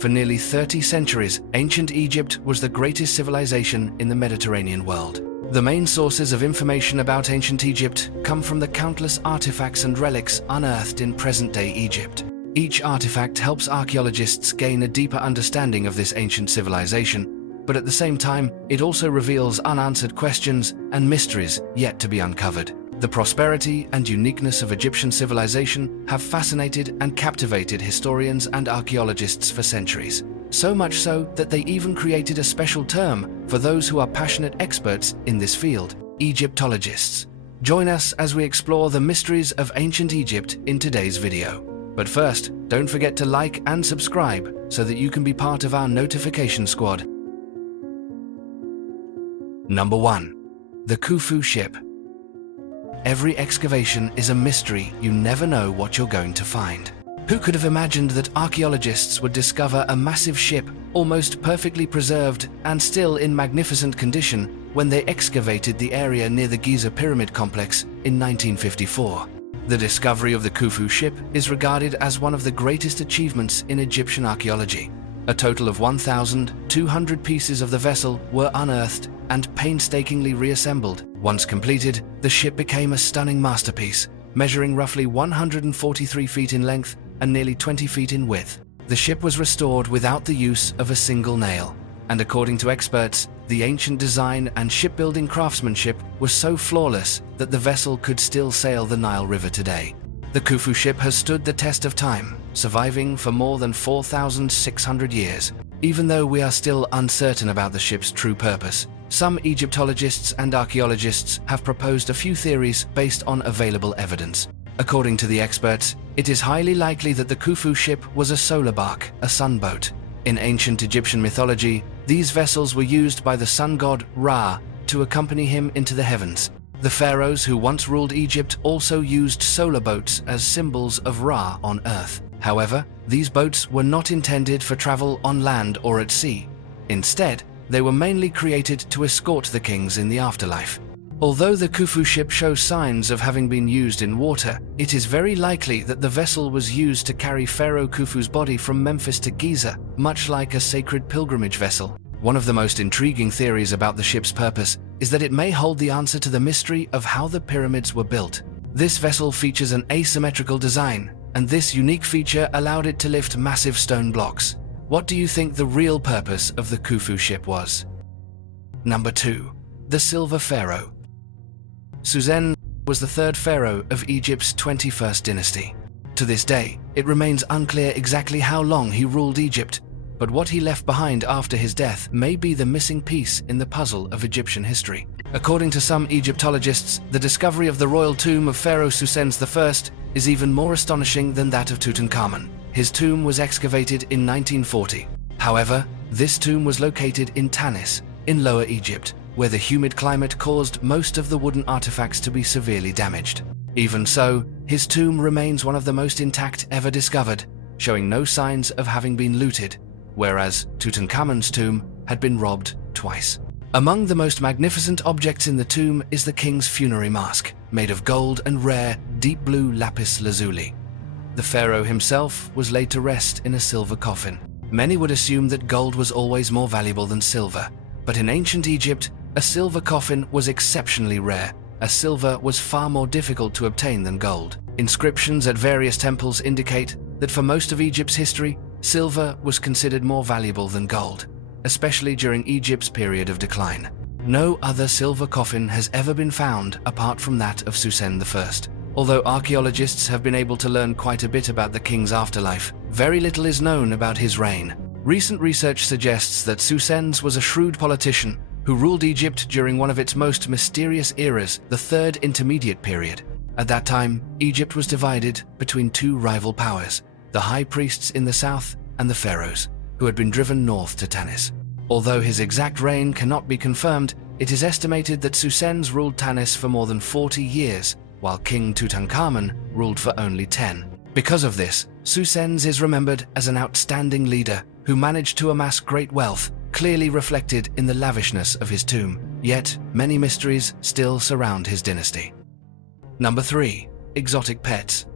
For nearly 30 centuries, ancient Egypt was the greatest civilization in the Mediterranean world. The main sources of information about ancient Egypt come from the countless artifacts and relics unearthed in present-day Egypt. Each artifact helps archaeologists gain a deeper understanding of this ancient civilization, but at the same time, it also reveals unanswered questions and mysteries yet to be uncovered. The prosperity and uniqueness of Egyptian civilization have fascinated and captivated historians and archaeologists for centuries. So much so that they even created a special term for those who are passionate experts in this field: Egyptologists. Join us as we explore the mysteries of ancient Egypt in today's video. But first, don't forget to like and subscribe so that you can be part of our notification squad. Number 1. The Khufu Ship. Every excavation is a mystery. You never know what you're going to find. Who could have imagined that archaeologists would discover a massive ship, almost perfectly preserved and still in magnificent condition, when they excavated the area near the Giza Pyramid Complex in 1954? The discovery of the Khufu Ship is regarded as one of the greatest achievements in Egyptian archaeology. A total of 1,200 pieces of the vessel were unearthed and painstakingly reassembled. Once completed, the ship became a stunning masterpiece, measuring roughly 143 feet in length and nearly 20 feet in width. The ship was restored without the use of a single nail, and according to experts, the ancient design and shipbuilding craftsmanship was so flawless that the vessel could still sail the Nile River today. The Khufu Ship has stood the test of time, surviving for more than 4,600 years. Even though we are still uncertain about the ship's true purpose, some Egyptologists and archaeologists have proposed a few theories based on available evidence. According to the experts, it is highly likely that the Khufu Ship was a solar bark, a sun boat. In ancient Egyptian mythology, these vessels were used by the sun god Ra to accompany him into the heavens. The pharaohs who once ruled Egypt also used solar boats as symbols of Ra on Earth. However, these boats were not intended for travel on land or at sea. Instead, they were mainly created to escort the kings in the afterlife. Although the Khufu Ship shows signs of having been used in water, it is very likely that the vessel was used to carry Pharaoh Khufu's body from Memphis to Giza, much like a sacred pilgrimage vessel. One of the most intriguing theories about the ship's purpose is that it may hold the answer to the mystery of how the pyramids were built. This vessel features an asymmetrical design, and this unique feature allowed it to lift massive stone blocks. What do you think the real purpose of the Khufu Ship was? Number 2. The Silver Pharaoh. Susen was the third pharaoh of Egypt's 21st dynasty. To this day, it remains unclear exactly how long he ruled Egypt, but what he left behind after his death may be the missing piece in the puzzle of Egyptian history. According to some Egyptologists, the discovery of the royal tomb of Pharaoh Susen I is even more astonishing than that of Tutankhamun. His tomb was excavated in 1940. However, this tomb was located in Tanis, in Lower Egypt, where the humid climate caused most of the wooden artifacts to be severely damaged. Even so, his tomb remains one of the most intact ever discovered, showing no signs of having been looted, whereas Tutankhamun's tomb had been robbed twice. Among the most magnificent objects in the tomb is the king's funerary mask, made of gold and rare, deep blue lapis lazuli. The pharaoh himself was laid to rest in a silver coffin. Many would assume that gold was always more valuable than silver, but in ancient Egypt, a silver coffin was exceptionally rare, as silver was far more difficult to obtain than gold. Inscriptions at various temples indicate that for most of Egypt's history, silver was considered more valuable than gold, especially during Egypt's period of decline. No other silver coffin has ever been found apart from that of Susen I. Although archaeologists have been able to learn quite a bit about the king's afterlife, very little is known about his reign. Recent research suggests that Susen was a shrewd politician who ruled Egypt during one of its most mysterious eras, the Third Intermediate Period. At that time, Egypt was divided between two rival powers, the high priests in the south and the pharaohs, who had been driven north to Tanis. Although his exact reign cannot be confirmed, it is estimated that Susen ruled Tanis for more than 40 years, while King Tutankhamun ruled for only 10. Because of this, Susen is remembered as an outstanding leader who managed to amass great wealth, clearly reflected in the lavishness of his tomb. Yet, many mysteries still surround his dynasty. Number 3. Exotic pets.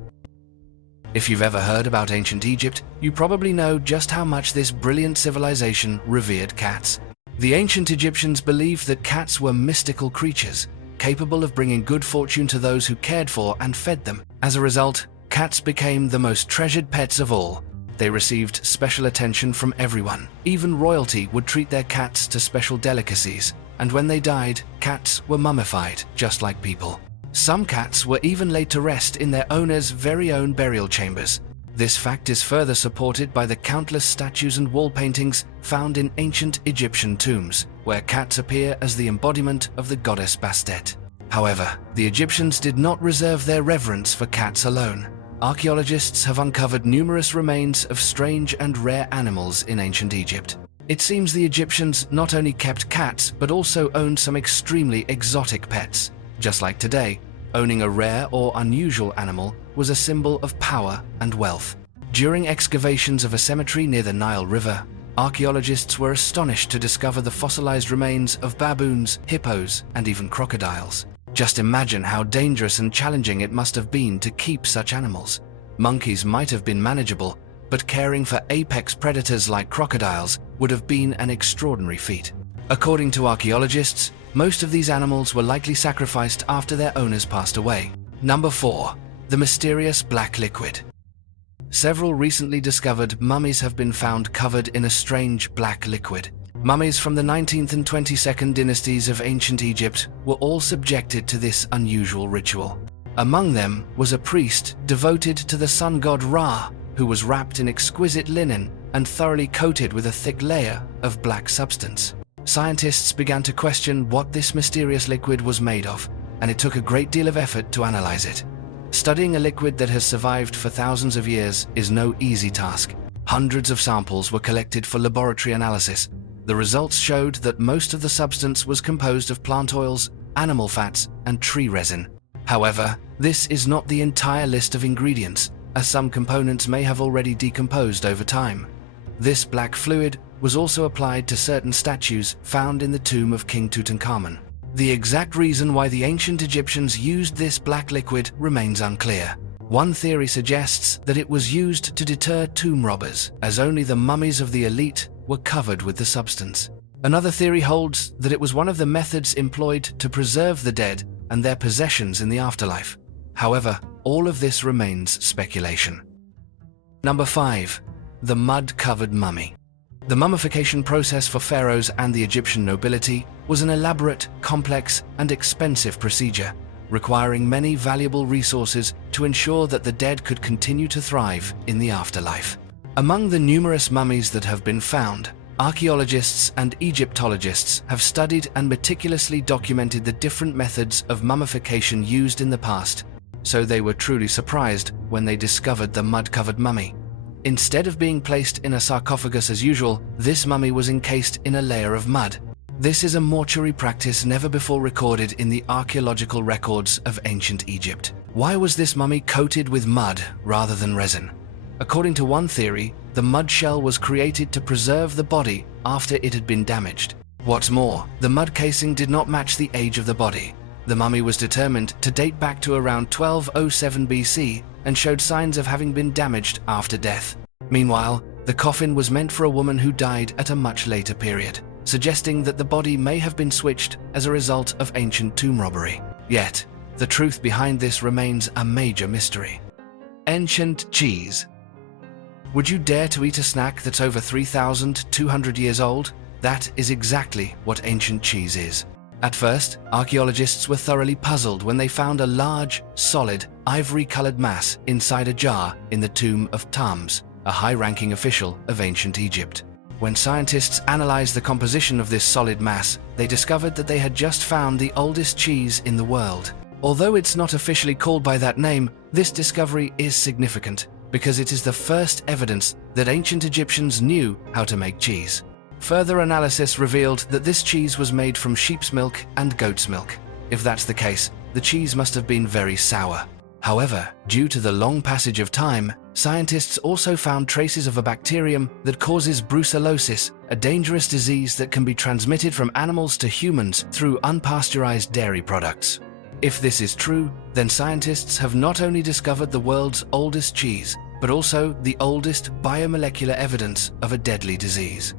If you've ever heard about ancient Egypt, you probably know just how much this brilliant civilization revered cats. The ancient Egyptians believed that cats were mystical creatures, capable of bringing good fortune to those who cared for and fed them. As a result, cats became the most treasured pets of all. They received special attention from everyone. Even royalty would treat their cats to special delicacies, and when they died, cats were mummified, just like people. Some cats were even laid to rest in their owner's very own burial chambers. This fact is further supported by the countless statues and wall paintings found in ancient Egyptian tombs, where cats appear as the embodiment of the goddess Bastet. However, the Egyptians did not reserve their reverence for cats alone. Archaeologists have uncovered numerous remains of strange and rare animals in ancient Egypt. It seems the Egyptians not only kept cats, but also owned some extremely exotic pets. Just like today, owning a rare or unusual animal was a symbol of power and wealth. During excavations of a cemetery near the Nile River, archaeologists were astonished to discover the fossilized remains of baboons, hippos, and even crocodiles. Just imagine how dangerous and challenging it must have been to keep such animals. Monkeys might have been manageable, but caring for apex predators like crocodiles would have been an extraordinary feat. According to archaeologists, most of these animals were likely sacrificed after their owners passed away. Number 4. The mysterious black liquid. Several recently discovered mummies have been found covered in a strange black liquid. Mummies from the 19th and 22nd dynasties of ancient Egypt were all subjected to this unusual ritual. Among them was a priest devoted to the sun god Ra, who was wrapped in exquisite linen and thoroughly coated with a thick layer of black substance. Scientists began to question what this mysterious liquid was made of, and it took a great deal of effort to analyze it. Studying a liquid that has survived for thousands of years is no easy task. Hundreds of samples were collected for laboratory analysis. The results showed that most of the substance was composed of plant oils, animal fats, and tree resin. However, this is not the entire list of ingredients, as some components may have already decomposed over time. This black fluid was also applied to certain statues found in the tomb of King Tutankhamun. The exact reason why the ancient Egyptians used this black liquid remains unclear. One theory suggests that it was used to deter tomb robbers, as only the mummies of the elite were covered with the substance. Another theory holds that it was one of the methods employed to preserve the dead and their possessions in the afterlife. However, all of this remains speculation. Number 5. The mud-covered mummy. The mummification process for pharaohs and the Egyptian nobility was an elaborate, complex, and expensive procedure, requiring many valuable resources to ensure that the dead could continue to thrive in the afterlife. Among the numerous mummies that have been found, archaeologists and Egyptologists have studied and meticulously documented the different methods of mummification used in the past, so they were truly surprised when they discovered the mud-covered mummy. Instead of being placed in a sarcophagus as usual, this mummy was encased in a layer of mud. This is a mortuary practice never before recorded in the archaeological records of ancient Egypt. Why was this mummy coated with mud rather than resin? According to one theory, the mud shell was created to preserve the body after it had been damaged. What's more, the mud casing did not match the age of the body. The mummy was determined to date back to around 1207 BC and showed signs of having been damaged after death. Meanwhile, the coffin was meant for a woman who died at a much later period, suggesting that the body may have been switched as a result of ancient tomb robbery. Yet, the truth behind this remains a major mystery. Ancient cheese. Would you dare to eat a snack that's over 3,200 years old? That is exactly what ancient cheese is. At first, archaeologists were thoroughly puzzled when they found a large, solid, ivory-colored mass inside a jar in the tomb of Tams, a high-ranking official of ancient Egypt. When scientists analyzed the composition of this solid mass, they discovered that they had just found the oldest cheese in the world. Although it's not officially called by that name, this discovery is significant because it is the first evidence that ancient Egyptians knew how to make cheese. Further analysis revealed that this cheese was made from sheep's milk and goat's milk. If that's the case, the cheese must have been very sour. However, due to the long passage of time, scientists also found traces of a bacterium that causes brucellosis, a dangerous disease that can be transmitted from animals to humans through unpasteurized dairy products. If this is true, then scientists have not only discovered the world's oldest cheese, but also the oldest biomolecular evidence of a deadly disease.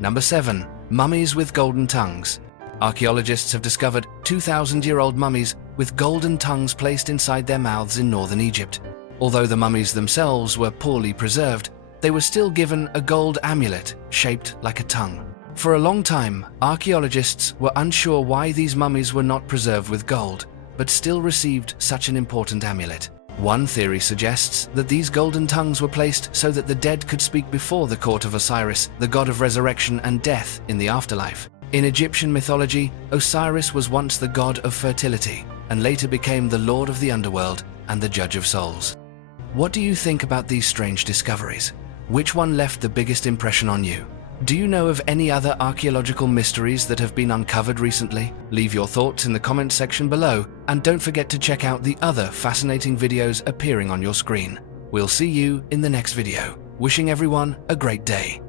Number 7. Mummies with golden tongues. Archaeologists have discovered 2,000-year-old mummies with golden tongues placed inside their mouths in northern Egypt. Although the mummies themselves were poorly preserved, they were still given a gold amulet shaped like a tongue. For a long time, archaeologists were unsure why these mummies were not preserved with gold, but still received such an important amulet. One theory suggests that these golden tongues were placed so that the dead could speak before the court of Osiris, the god of resurrection and death in the afterlife. In Egyptian mythology, Osiris was once the god of fertility and later became the lord of the underworld and the judge of souls. What do you think about these strange discoveries? Which one left the biggest impression on you? Do you know of any other archaeological mysteries that have been uncovered recently? Leave your thoughts in the comment section below, and don't forget to check out the other fascinating videos appearing on your screen. We'll see you in the next video. Wishing everyone a great day.